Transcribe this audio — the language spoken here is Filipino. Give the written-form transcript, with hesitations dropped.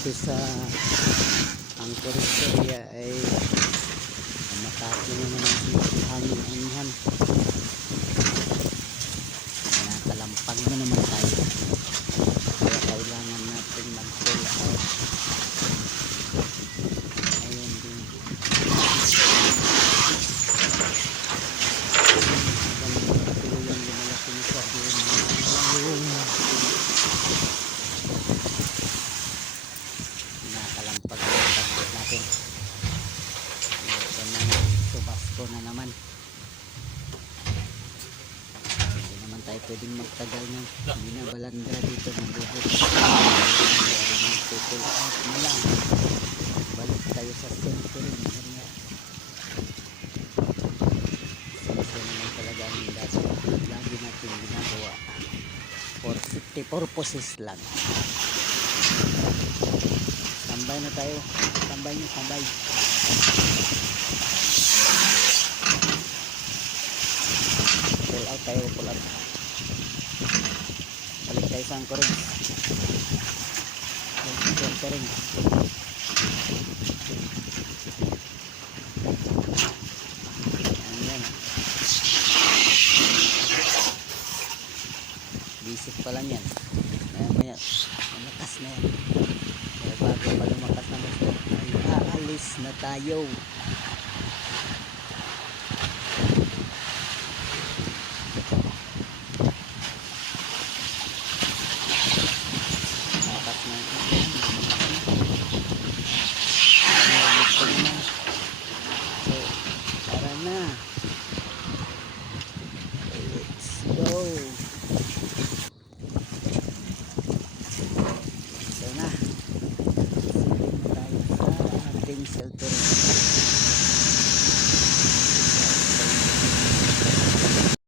dito sa Anchorage area ay matake na naman si hangin anihan. Nakalampag na naman tayo, kaya kailangan natin mag-pull out. Ayun din, tulong lumalaki na sa buong nakalampag na tagot natin. Ito na, Tabasco na naman. Hindi naman tayo pwedeng magtagal ng binabalandra dito, magbubot. Pull out na lang, balik tayo sa century area. Ito naman talaga ang dati lagi natin ginagawa for safety purposes lang. Tambay na tayo, tambay nyo, tambay. Pull out tayo, pull out. Balik tayo sa Anchorage. Centering. Ayan. Visit pa lang yan. Maya malakas na yan. Kaya bago pa lumakas na gusto, ay aalis na tayo.